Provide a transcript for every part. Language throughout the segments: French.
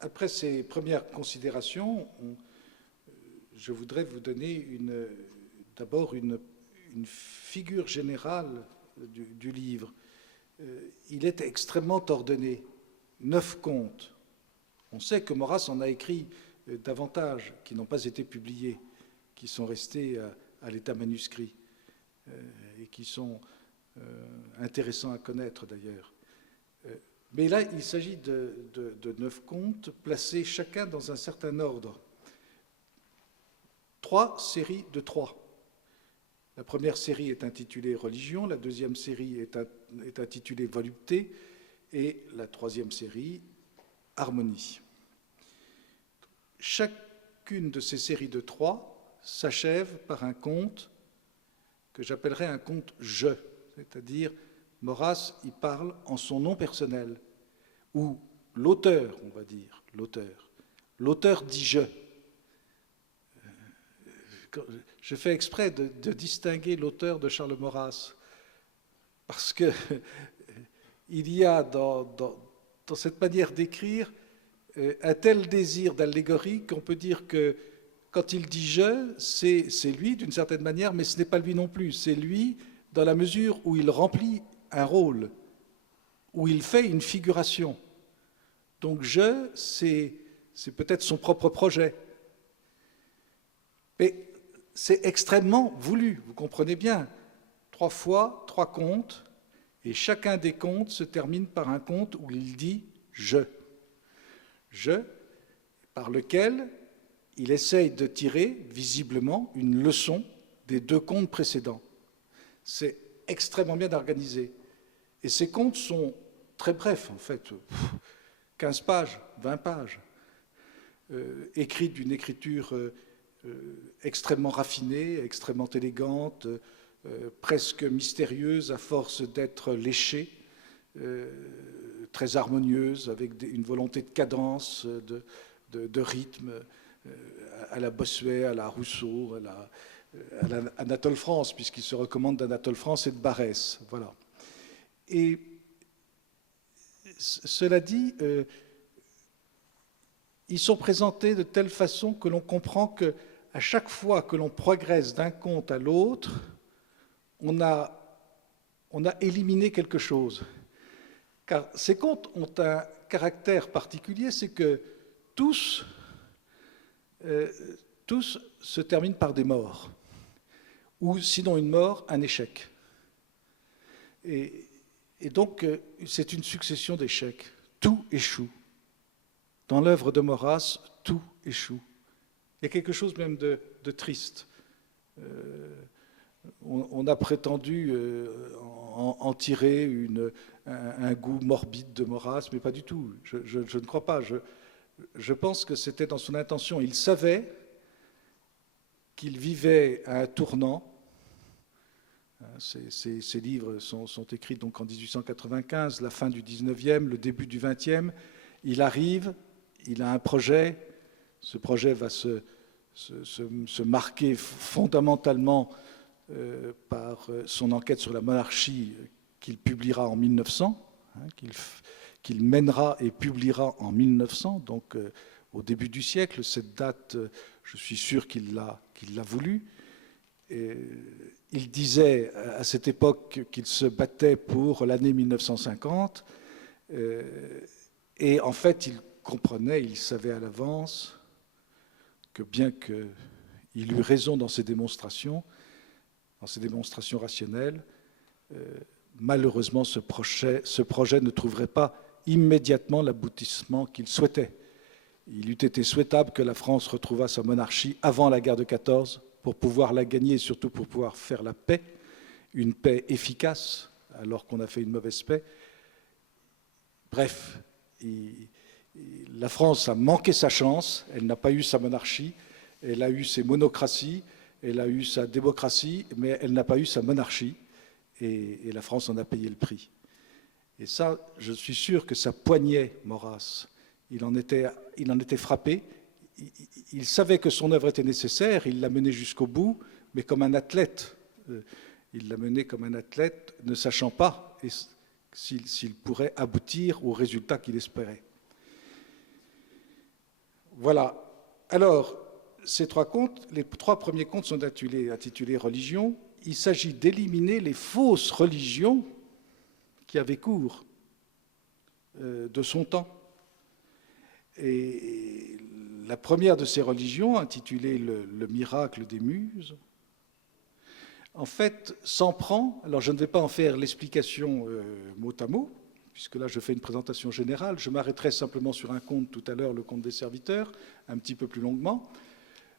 Après ces premières considérations, je voudrais vous donner d'abord une figure générale du livre. Il est extrêmement ordonné. 9 contes. On sait que Maurras en a écrit davantage, qui n'ont pas été publiés, qui sont restés à l'état manuscrit et qui sont intéressants à connaître d'ailleurs. Mais là, il s'agit de 9 contes placés chacun dans un certain ordre. 3 séries de 3. La première série est intitulée Religion, la deuxième série est intitulée Volupté et la troisième série Harmonie. Chacune de ces séries de 3 s'achève par un conte que j'appellerais un conte « je », c'est-à-dire Maurras y parle en son nom personnel, ou l'auteur, on va dire, l'auteur dit « je ». Je fais exprès de distinguer l'auteur de Charles Maurras, parce que il y a dans cette manière d'écrire un tel désir d'allégorie qu'on peut dire que quand il dit « je », c'est lui d'une certaine manière, mais ce n'est pas lui non plus. C'est lui dans la mesure où il remplit un rôle, où il fait une figuration. Donc « je », c'est peut-être son propre projet. Mais c'est extrêmement voulu, vous comprenez bien. 3 fois, 3 contes, et chacun des contes se termine par un conte où il dit « je ». Je, par lequel il essaye de tirer visiblement une leçon des 2 contes précédents. C'est extrêmement bien organisé. Et ces contes sont très brefs, en fait, 15 pages, 20 pages, écrits d'une écriture extrêmement raffinée, extrêmement élégante, presque mystérieuse à force d'être léchée, très harmonieuse, avec une volonté de cadence, de rythme, à la Bossuet, à la Rousseau, à la Anatole France, puisqu'il se recommande d'Anatole France et de Barrès. Voilà. Et cela dit, ils sont présentés de telle façon que l'on comprend qu'à chaque fois que l'on progresse d'un conte à l'autre, on a éliminé quelque chose. Car ces contes ont un caractère particulier, c'est que tous se terminent par des morts, ou sinon une mort, un échec. Et donc, c'est une succession d'échecs. Tout échoue. Dans l'œuvre de Maurras, tout échoue. Il y a quelque chose même de triste. On a prétendu en tirer un goût morbide de Maurras, mais pas du tout. Je ne crois pas. Je pense que c'était dans son intention. Il savait qu'il vivait à un tournant. Ces livres sont écrits donc en 1895, la fin du 19e, le début du 20e. Il arrive, il a un projet. Ce projet va se marquer fondamentalement par son enquête sur la monarchie qu'il publiera en 1900, qu'il mènera et publiera en 1900, donc au début du siècle. Cette date, je suis sûr qu'il l'a voulu. Il disait à cette époque qu'il se battait pour l'année 1950, et en fait il comprenait, il savait à l'avance que bien qu'il eût raison dans ses démonstrations rationnelles, malheureusement ce projet ne trouverait pas immédiatement l'aboutissement qu'il souhaitait. Il eût été souhaitable que la France retrouvât sa monarchie avant la guerre de 14 pour pouvoir la gagner et surtout pour pouvoir faire la paix, une paix efficace alors qu'on a fait une mauvaise paix. Bref, la France a manqué sa chance, elle n'a pas eu sa monarchie, elle a eu ses monocraties, elle a eu sa démocratie, mais elle n'a pas eu sa monarchie, et la France en a payé le prix. Et ça, je suis sûr que ça poignait Maurras. Il en était frappé. Il savait que son œuvre était nécessaire, il l'a menée jusqu'au bout, mais comme un athlète. Il l'a menée comme un athlète, ne sachant pas s'il pourrait aboutir au résultat qu'il espérait. Voilà. Alors, ces trois contes, les trois premiers contes sont intitulés Religion. Il s'agit d'éliminer les fausses religions qui avaient cours de son temps. Et la première de ces religions, intitulée le miracle des Muses, en fait, s'en prend, alors je ne vais pas en faire l'explication mot à mot, puisque là je fais une présentation générale, je m'arrêterai simplement sur un conte tout à l'heure, le conte des serviteurs, un petit peu plus longuement,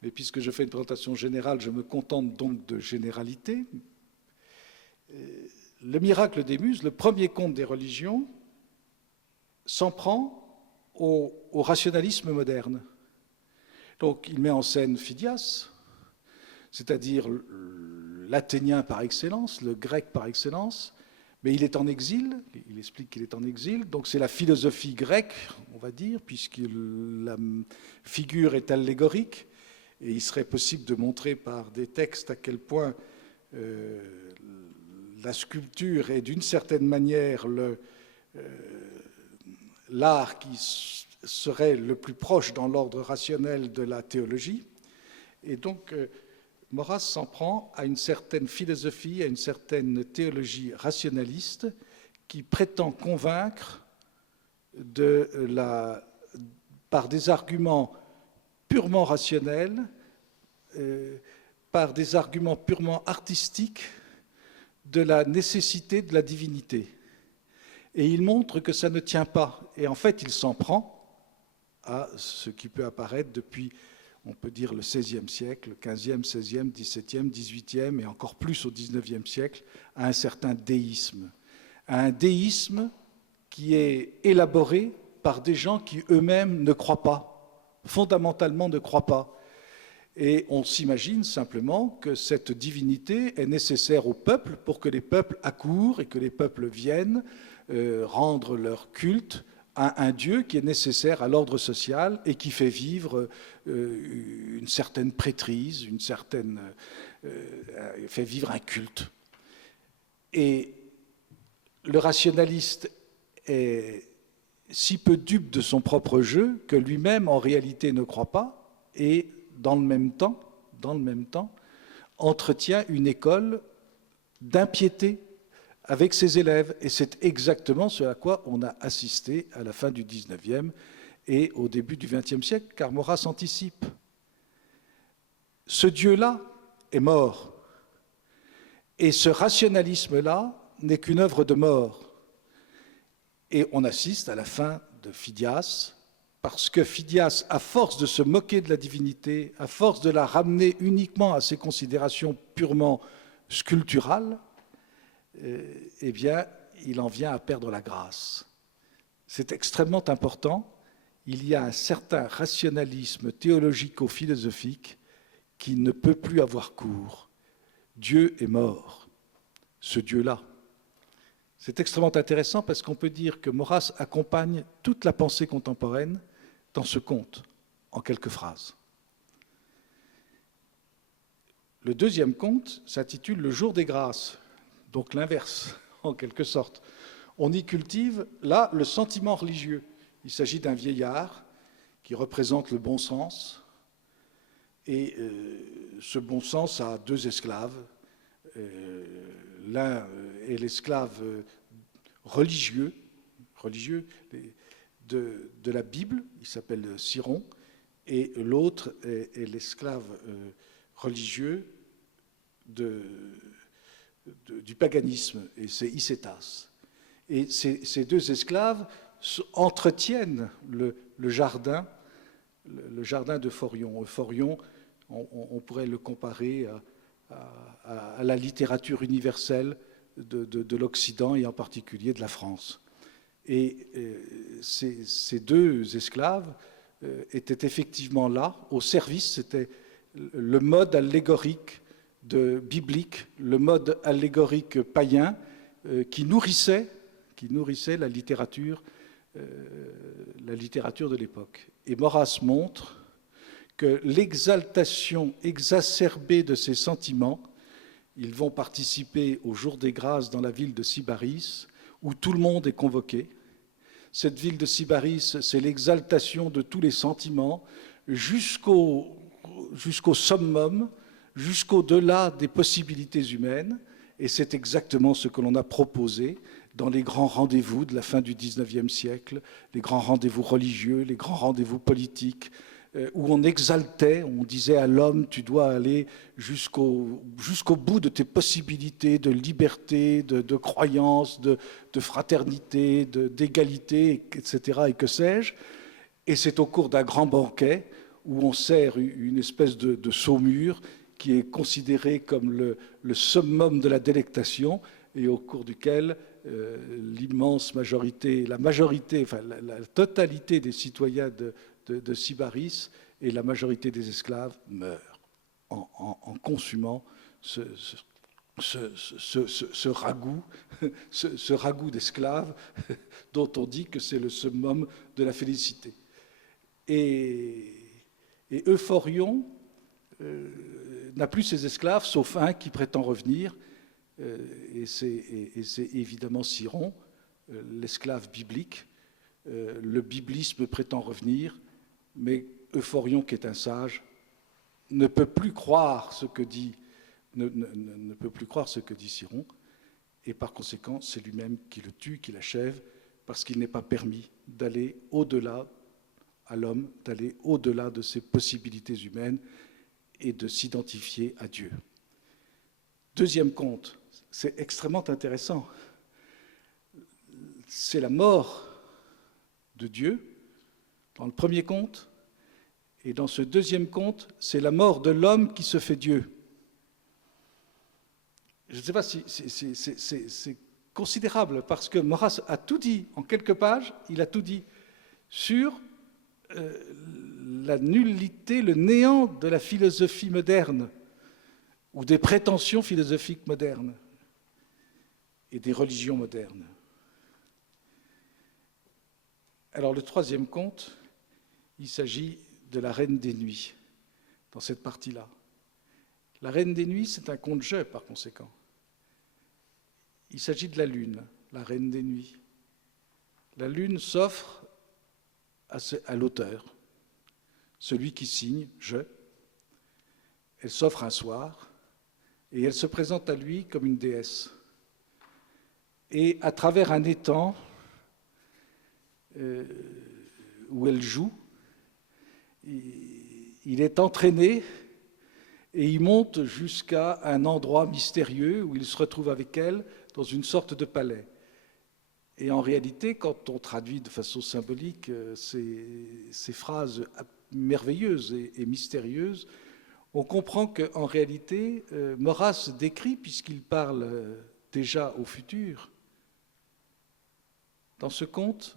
mais puisque je fais une présentation générale, je me contente donc de généralité. Le miracle des Muses, le premier conte des religions, s'en prend au rationalisme moderne. Donc il met en scène Phidias, c'est-à-dire l'athénien par excellence, le grec par excellence, mais il est en exil, il explique qu'il est en exil, donc c'est la philosophie grecque, on va dire, puisque la figure est allégorique, et il serait possible de montrer par des textes à quel point la sculpture est d'une certaine manière l'art qui serait le plus proche dans l'ordre rationnel de la théologie. Et donc, Maurras s'en prend à une certaine philosophie, à une certaine théologie rationaliste qui prétend convaincre par des arguments purement rationnels, par des arguments purement artistiques, de la nécessité de la divinité. Et il montre que ça ne tient pas. Et en fait, il s'en prend à ce qui peut apparaître depuis, on peut dire, le XVIe siècle, le XVe, XVIe, XVIIe, XVIIIe et encore plus au XIXe siècle, à un certain déisme. À un déisme qui est élaboré par des gens qui eux-mêmes ne croient pas, fondamentalement ne croient pas. Et on s'imagine simplement que cette divinité est nécessaire au peuple pour que les peuples accourent et que les peuples viennent rendre leur culte à un Dieu qui est nécessaire à l'ordre social et qui fait vivre une certaine prêtrise, fait vivre un culte. Et le rationaliste est si peu dupe de son propre jeu que lui-même en réalité ne croit pas et dans le même temps, entretient une école d'impiété avec ses élèves. Et c'est exactement ce à quoi on a assisté à la fin du XIXe et au début du XXe siècle, car Maurras anticipe. Ce Dieu-là est mort. Et ce rationalisme-là n'est qu'une œuvre de mort. Et on assiste à la fin de Phidias, parce que Phidias, à force de se moquer de la divinité, à force de la ramener uniquement à ses considérations purement sculpturales, eh bien, il en vient à perdre la grâce. C'est extrêmement important. Il y a un certain rationalisme théologico-philosophique qui ne peut plus avoir cours. Dieu est mort, ce Dieu-là. C'est extrêmement intéressant parce qu'on peut dire que Maurras accompagne toute la pensée contemporaine dans ce conte, en quelques phrases. Le deuxième conte s'intitule « Le jour des grâces », donc l'inverse, en quelque sorte. On y cultive, là, le sentiment religieux. Il s'agit d'un vieillard qui représente le bon sens, et ce bon sens a deux esclaves. L'un est l'esclave religieux de la Bible, il s'appelle Siron, et l'autre est l'esclave religieux du paganisme, et c'est Icétas. Et ces deux esclaves entretiennent le jardin de Phorion. Phorion, on pourrait le comparer à la littérature universelle de l'Occident et en particulier de la France. Et ces deux esclaves étaient effectivement là, au service, c'était le mode allégorique biblique, le mode allégorique païen qui nourrissait la littérature de l'époque. Et Maurras montre que l'exaltation exacerbée de ces sentiments, ils vont participer au jour des grâces dans la ville de Sybaris, où tout le monde est convoqué. Cette ville de Sybaris, c'est l'exaltation de tous les sentiments jusqu'au summum, jusqu'au-delà des possibilités humaines. Et c'est exactement ce que l'on a proposé dans les grands rendez-vous de la fin du XIXe siècle, les grands rendez-vous religieux, les grands rendez-vous politiques, où on exaltait, on disait à l'homme, tu dois aller jusqu'au bout de tes possibilités de liberté, de croyance, de fraternité, d'égalité, etc. et que sais-je. Et c'est au cours d'un grand banquet où on sert une espèce de saumure qui est considéré comme le summum de la délectation et au cours duquel l'immense majorité, enfin la totalité des citoyens de Sybaris et la majorité des esclaves meurent en consumant ce ragoût, ce ragoût d'esclaves dont on dit que c'est le summum de la félicité. Et Euphorion n'a plus ses esclaves, sauf un qui prétend revenir, et c'est évidemment Ciron, l'esclave biblique. Le biblisme prétend revenir, mais Euphorion, qui est un sage, ne peut plus croire ce que dit, ne peut plus croire ce que dit Ciron, et par conséquent, c'est lui-même qui le tue, qui l'achève, parce qu'il n'est pas permis d'aller au-delà à l'homme, d'aller au-delà de ses possibilités humaines et de s'identifier à Dieu. Deuxième conte, c'est extrêmement intéressant. C'est la mort de Dieu dans le premier conte, et dans ce deuxième conte, c'est la mort de l'homme qui se fait Dieu. Je ne sais pas si c'est considérable, parce que Maurras a tout dit, en quelques pages, il a tout dit sur la nullité, le néant de la philosophie moderne, ou des prétentions philosophiques modernes, et des religions modernes. Alors le troisième conte, il s'agit de la Reine des Nuits, dans cette partie-là. La Reine des Nuits, c'est un conte-jeu, par conséquent. Il s'agit de la Lune, la Reine des Nuits. La Lune s'offre à l'auteur, celui qui signe « je ». Elle s'offre un soir et elle se présente à lui comme une déesse. Et à travers un étang où elle joue, il est entraîné et il monte jusqu'à un endroit mystérieux où il se retrouve avec elle dans une sorte de palais. Et en réalité, quand on traduit de façon symbolique ces phrases merveilleuses et mystérieuses, on comprend qu'en réalité, Maurras décrit, puisqu'il parle déjà au futur, dans ce conte,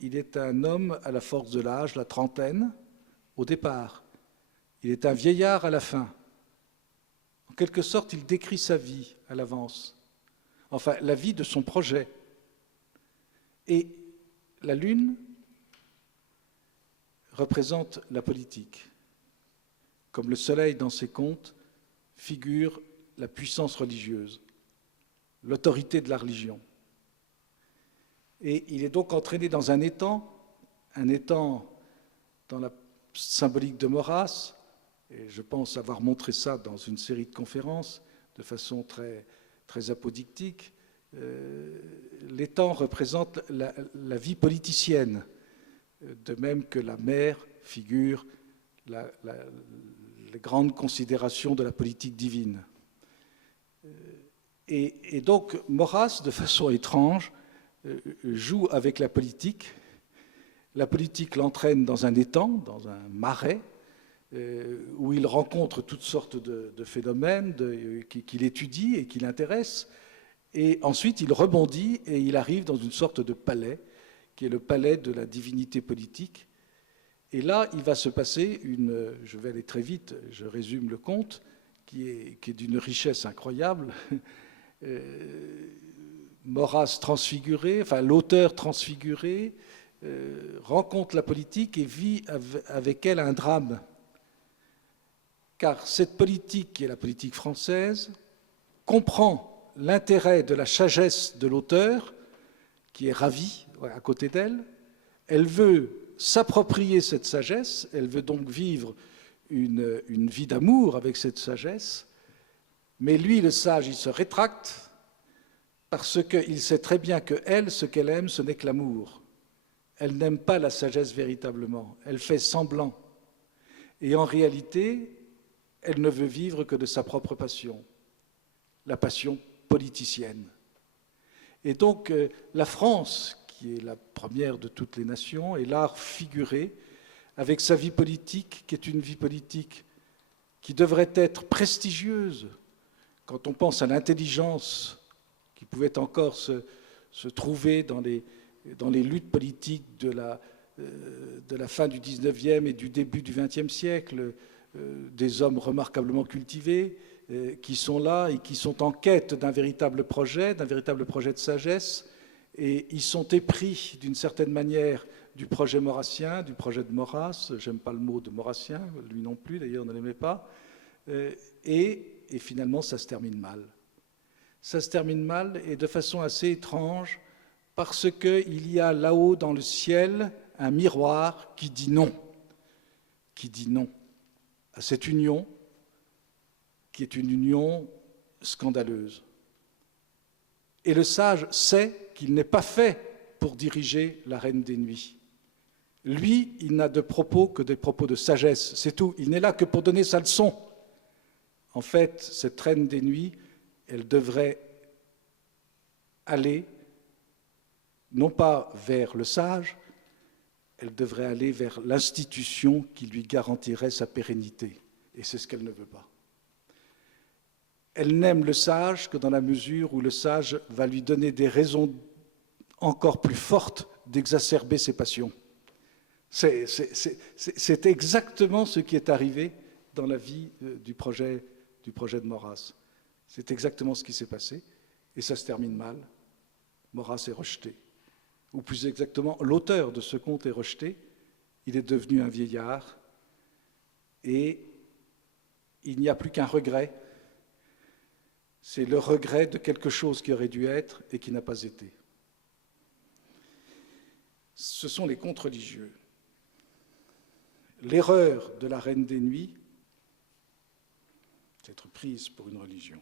il est un homme à la force de l'âge, la trentaine, au départ. Il est un vieillard à la fin. En quelque sorte, il décrit sa vie à l'avance. Enfin, la vie de son projet. Et la Lune représente la politique. Comme le soleil dans ses contes figure la puissance religieuse, l'autorité de la religion. Et il est donc entraîné dans un étang dans la symbolique de Maurras, et je pense avoir montré ça dans une série de conférences de façon très, très apodictique. L'étang représente la vie politicienne, de même que la mer figure les grandes considérations de la politique divine. Et donc Maurras, de façon étrange, joue avec la politique. La politique l'entraîne dans un étang, dans un marais, où il rencontre toutes sortes de phénomènes qu'il étudie et qui l'intéressent. Et ensuite, il rebondit et il arrive dans une sorte de palais, qui est le palais de la divinité politique. Et là, il va se passer je vais aller très vite, je résume le conte, qui est d'une richesse incroyable. Maurras transfiguré, enfin l'auteur transfiguré, rencontre la politique et vit avec elle un drame. Car cette politique, qui est la politique française, comprend l'intérêt de la sagesse de l'auteur, qui est ravi à côté d'elle. Elle veut s'approprier cette sagesse, elle veut donc vivre une vie d'amour avec cette sagesse, mais lui, le sage, il se rétracte parce qu'il sait très bien que elle, ce qu'elle aime, ce n'est que l'amour. Elle n'aime pas la sagesse véritablement, elle fait semblant. Et en réalité, elle ne veut vivre que de sa propre passion, la passion politicienne. Et donc, la France, qui est la première de toutes les nations, est l'art figuré, avec sa vie politique, qui est une vie politique qui devrait être prestigieuse. Quand on pense à l'intelligence qui pouvait encore se trouver dans les luttes politiques de la fin du XIXe et du début du XXe siècle, des hommes remarquablement cultivés qui sont là et qui sont en quête d'un véritable projet de sagesse, et ils sont épris d'une certaine manière du projet maurassien, du projet de Maurras. J'aime pas le mot de maurassien, lui non plus d'ailleurs ne l'aimait pas, et finalement ça se termine mal. Ça se termine mal et de façon assez étrange, parce qu'il y a là-haut dans le ciel un miroir qui dit non à cette union qui est une union scandaleuse. Et le sage sait qu'il n'est pas fait pour diriger la reine des nuits. Lui, il n'a de propos que des propos de sagesse, c'est tout. Il n'est là que pour donner sa leçon. En fait, cette reine des nuits, elle devrait aller, non pas vers le sage, elle devrait aller vers l'institution qui lui garantirait sa pérennité. Et c'est ce qu'elle ne veut pas. Elle n'aime le sage que dans la mesure où le sage va lui donner des raisons encore plus fortes d'exacerber ses passions. C'est exactement ce qui est arrivé dans la vie du projet de Maurras. C'est exactement ce qui s'est passé, et ça se termine mal. Maurras est rejeté. Ou plus exactement, l'auteur de ce conte est rejeté, il est devenu un vieillard, et il n'y a plus qu'un regret. C'est le regret de quelque chose qui aurait dû être et qui n'a pas été. Ce sont les contes religieux. L'erreur de la Reine des Nuits, c'est être prise pour une religion.